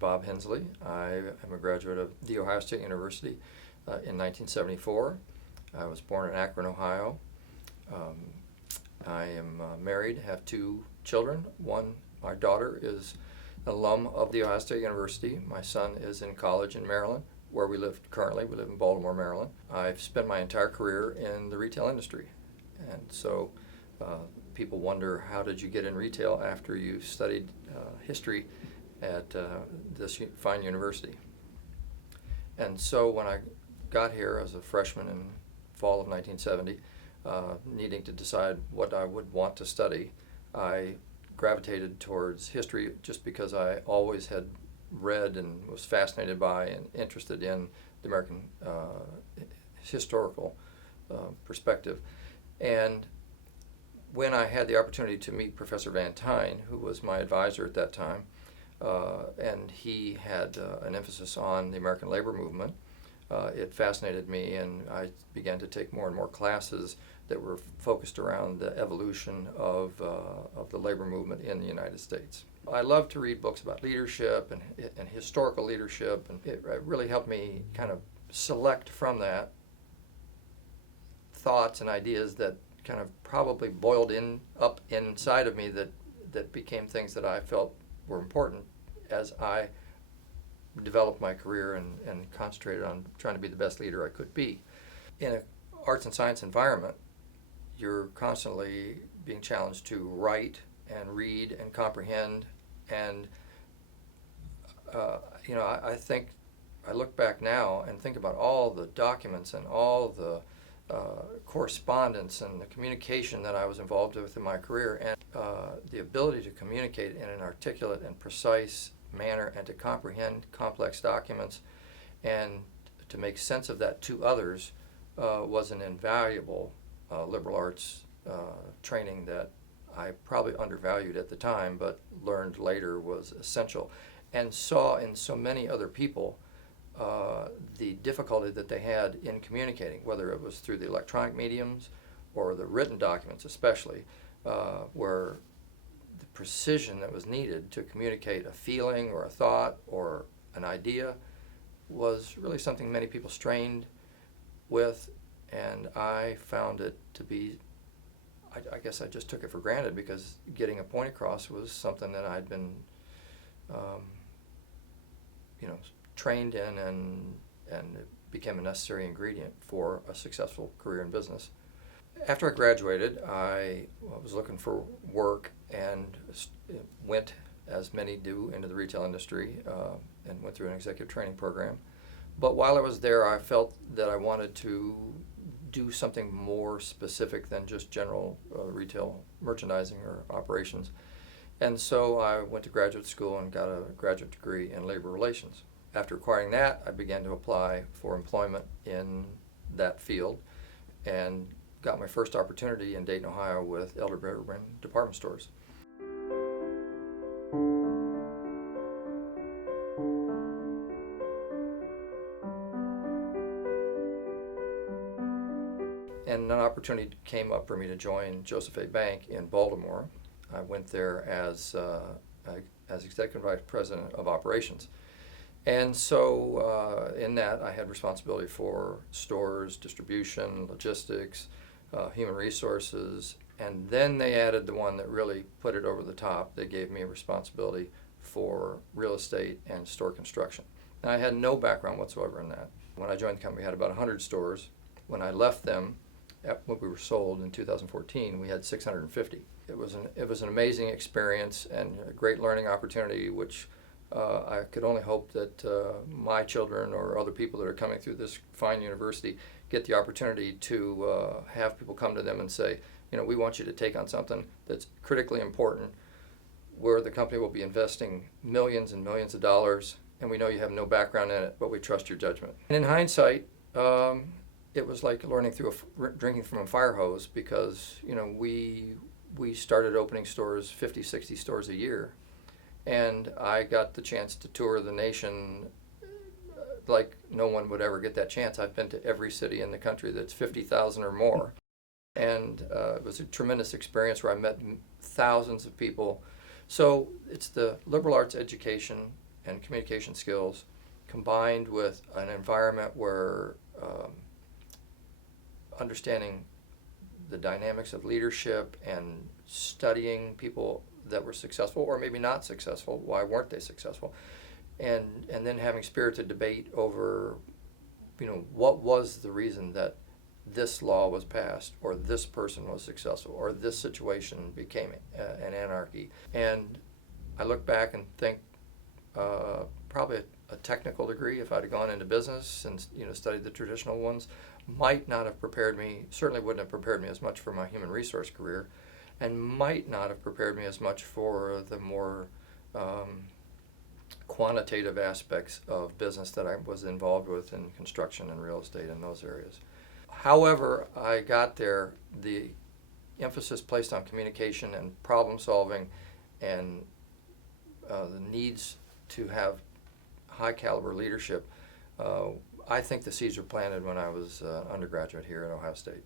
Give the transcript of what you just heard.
Bob Hensley. I am a graduate of The Ohio State University in 1974. I was born in Akron, Ohio. I am married, have two children. My daughter is an alum of The Ohio State University. My son is in college in Maryland, where we live currently. We live in Baltimore, Maryland. I've spent my entire career in the retail industry. And so people wonder, how did you get in retail after you studied history at this fine university? And so when I got here as a freshman in fall of 1970, needing to decide what I would want to study, I gravitated towards history just because I always had read and was fascinated by and interested in the American historical perspective. And when I had the opportunity to meet Professor Van Tyne, who was my advisor at that time, and he had an emphasis on the American labor movement, it fascinated me, and I began to take more and more classes that were focused around the evolution of the labor movement in the United States. I love to read books about leadership and historical leadership, and it really helped me kind of select from that thoughts and ideas that kind of probably boiled up inside of me that became things that I felt were important as I developed my career and concentrated on trying to be the best leader I could be. In an arts and science environment, you're constantly being challenged to write and read and comprehend, and I think I look back now and think about all the documents and all the correspondence and the communication that I was involved with in my career, and the ability to communicate in an articulate and precise manner and to comprehend complex documents and to make sense of that to others was an invaluable liberal arts training that I probably undervalued at the time, but learned later was essential, and saw in so many other people the difficulty that they had in communicating, whether it was through the electronic mediums or the written documents especially, where the precision that was needed to communicate a feeling or a thought or an idea was really something many people strained with, and I found it to be, I guess I just took it for granted because getting a point across was something that I'd been trained in, and it became a necessary ingredient for a successful career in business. After I graduated, I was looking for work and went, as many do, into the retail industry and went through an executive training program. But while I was there, I felt that I wanted to do something more specific than just general retail merchandising or operations. And so I went to graduate school and got a graduate degree in labor relations. After acquiring that, I began to apply for employment in that field and got my first opportunity in Dayton, Ohio with Elder Beverman department stores. And an opportunity came up for me to join Joseph A. Bank in Baltimore. I went there as Executive Vice President of Operations. And so in that, I had responsibility for stores, distribution, logistics, human resources, and then they added the one that really put it over the top. They gave me a responsibility for real estate and store construction. And I had no background whatsoever in that. When I joined the company, we had about 100 stores. When I left them, when we were sold in 2014, we had 650. It was an amazing experience and a great learning opportunity, which I could only hope that my children or other people that are coming through this fine university get the opportunity to have people come to them and say, we want you to take on something that's critically important, where the company will be investing millions and millions of dollars, and we know you have no background in it, but we trust your judgment. And in hindsight, it was like drinking from a fire hose, because we started opening stores, 50, 60 stores a year. And I got the chance to tour the nation like no one would ever get that chance. I've been to every city in the country that's 50,000 or more. And it was a tremendous experience where I met thousands of people. So it's the liberal arts education and communication skills, combined with an environment where understanding the dynamics of leadership and studying people that were successful or maybe not successful, why weren't they successful, and then having spirited debate over, what was the reason that this law was passed, or this person was successful, or this situation became an anarchy. And I look back and think probably a technical degree, if I'd have gone into business and studied the traditional ones, might not have prepared me, certainly wouldn't have prepared me as much for my human resource career, and might not have prepared me as much for the more quantitative aspects of business that I was involved with in construction and real estate and those areas. However I got there, the emphasis placed on communication and problem solving and the needs to have high caliber leadership, I think the seeds were planted when I was undergraduate here at Ohio State.